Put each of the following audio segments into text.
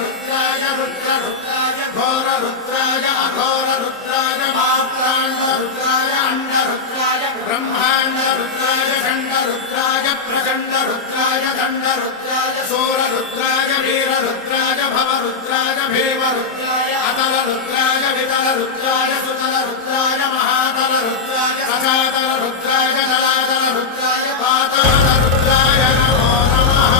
रुद्राय रुद्राय घोर रुद्राय अघोर रुद्राय मात्रांड रुद्राय अंड रुद्राय ब्रह्मांड रुद्राय खंड रुद्राय प्रचंड रुद्राय दंड रुद्राय सूर रुद्राय वीर रुद्राय भव रुद्राय भीम रुद्राय अतल रुद्राय वितल रुद्राय सुतल रुद्राय महातल रुद्राय सचातल रुद्राय जलातल रुद्राय पाताल रुद्राय नमो नमः।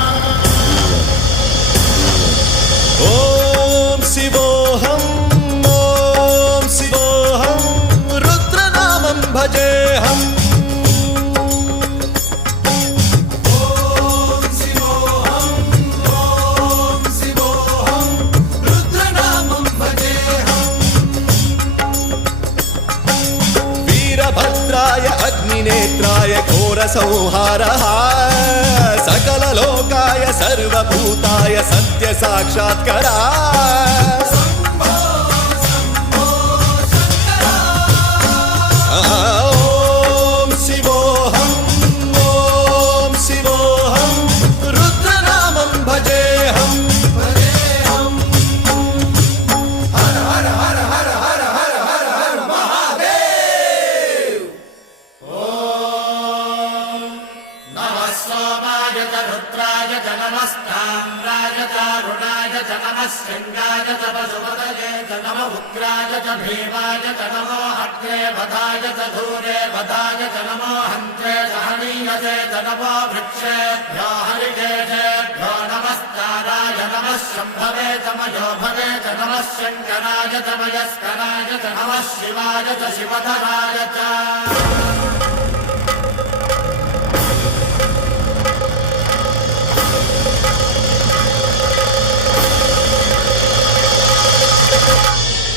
ओम शिवोऽहं रुद्रनामं भजेऽहम्। वीरभद्राय अग्निनेत्राय घोरसंहारः सकललोकाय सर्वभूताय सत्यसाक्षात्करा। ॐ शिवोऽहं रुद्रनामं भजेऽहम्। हर हर हर हर हर हर हर हर महादेव। नमः सोमाय च रुद्राय च नमस्ताम्राय च अरुणाय च नमः शृङ्गाय च पशुपतये च नमः उग्राय च भीमाय च नमो अग्रे वधाय च धूरे वधाय च नमो हन्त्रे च हनीयसे च नमो वृक्षेभ्यो हरिकेशेभ्यो नमस्काराय नमः शम्भवे च मयोभवे च नमः शङ्कराय च मयस्कराय च नमः शिवाय च शिवधराय च।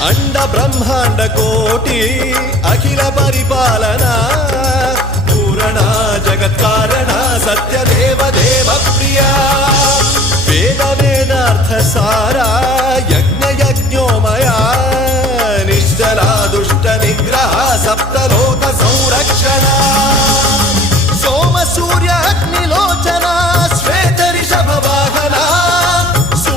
अंड ब्रह्मांड कोटि अखिल परिपालना पूरणा जगत्कारणा सत्यदेव देव प्रिया वेद वेदार्थ सारा यज्ञ यज्ञोमया निश्चला दुष्ट निग्रह सप्तलो